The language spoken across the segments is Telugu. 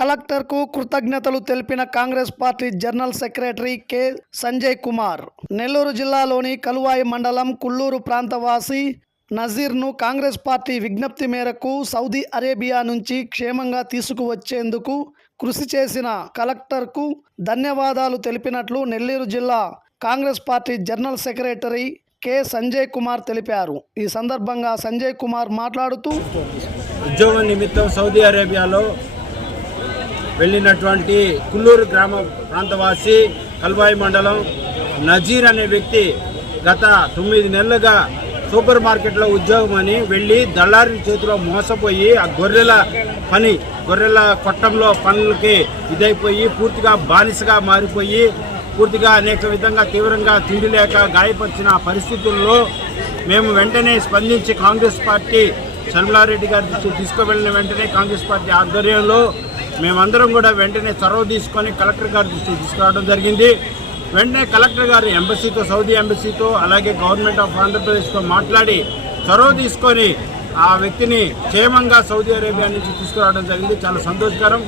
కలెక్టర్కు కృతజ్ఞతలు తెలిపిన Congress party general secretary K. Sanjay Kumar. Nellore జిల్లాలోని కలువాయి మండలం కుల్లూరు ప్రాంతవాసి నజీర్ను కాంగ్రెస్ పార్టీ విజ్ఞప్తి మేరకు సౌదీ అరేబియా నుంచి క్షేమంగా తీసుకువచ్చేందుకు కృషి చేసిన కలెక్టర్కు ధన్యవాదాలు తెలిపినట్లు నెల్లూరు జిల్లా Congress party general secretary K. Sanjay Kumar తెలిపారు. ఈ సందర్భంగా సంజయ్ కుమార్ మాట్లాడుతూ ఉద్యోగం నిమిత్తం సౌదీ అరేబియాలో వెళ్ళినటువంటి కుల్లూరు గ్రామ ప్రాంతవాసి కల్వాయి మండలం నజీర్ అనే వ్యక్తి గత తొమ్మిది నెలలుగా సూపర్ మార్కెట్లో ఉద్యోగం అని వెళ్ళి దళారి చేతిలో మోసపోయి ఆ గొర్రెల పని గొర్రెల కొట్టంలో పనులకి ఇదైపోయి పూర్తిగా బానిసగా మారిపోయి పూర్తిగా అనేక విధంగా తీవ్రంగా తిండి లేక గాయపరిచిన పరిస్థితుల్లో మేము వెంటనే స్పందించి కాంగ్రెస్ పార్టీ శర్మిలారెడ్డి గారి తీసుకువెళ్ళిన వెంటనే కాంగ్రెస్ పార్టీ ఆధ్వర్యంలో మేమందరం కూడా వెంటనే చొరవ తీసుకొని కలెక్టర్ గారి దృష్టికి తీసుకురావడం జరిగింది. వెంటనే కలెక్టర్ గారు ఎంబసీతో సౌదీ ఎంబసీతో అలాగే గవర్నమెంట్ ఆఫ్ ఆంధ్రప్రదేశ్తో మాట్లాడి చొరవ తీసుకొని ఆ వ్యక్తిని క్షేమంగా సౌదీ అరేబియా నుంచి తీసుకురావడం జరిగింది. చాలా సంతోషకరం.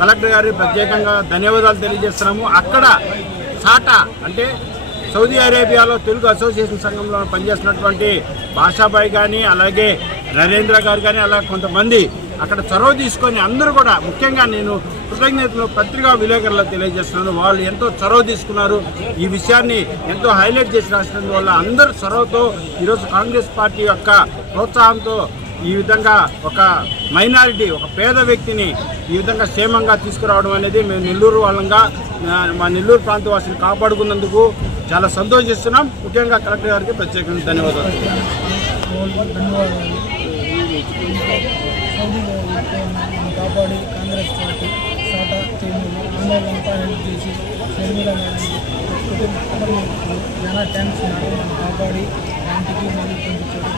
కలెక్టర్ గారికి ప్రత్యేకంగా ధన్యవాదాలు తెలియజేస్తున్నాము. అక్కడ సాటా అంటే సౌదీ అరేబియాలో తెలుగు అసోసియేషన్ సంఘంలో పనిచేస్తున్నటువంటి భాషాబాయ్ కానీ అలాగే నరేంద్ర గారు కానీ అలా కొంతమంది అక్కడ చొరవ తీసుకొని అందరూ కూడా ముఖ్యంగా నేను కృతజ్ఞతలు పత్రికా విలేకరులకు తెలియజేస్తున్నాను. వాళ్ళు ఎంతో చొరవ తీసుకున్నారు. ఈ విషయాన్ని ఎంతో హైలైట్ చేసి రాసినందువల్ల అందరూ చొరవతో ఈరోజు కాంగ్రెస్ పార్టీ యొక్క ప్రోత్సాహంతో ఈ విధంగా ఒక మైనారిటీ ఒక పేద వ్యక్తిని ఈ విధంగా క్షేమంగా తీసుకురావడం అనేది మేము నెల్లూరు వాళ్ళంగా మా నెల్లూరు ప్రాంత వాసిని కాపాడుకున్నందుకు చాలా సంతోషిస్తున్నాం. ముఖ్యంగా కలెక్టర్ గారికి ప్రత్యేకంగా ధన్యవాదాలు. కాపాడి కాంగ్రెస్ పార్టీ సాటా చైర్మన్ ఆందోళనంతా హెల్ప్ చేసి షర్మిల మేడం కుటుంబ చాలా థ్యాంక్స్ మేడం కాపాడి ఇంటికి మళ్ళీ పంపించారు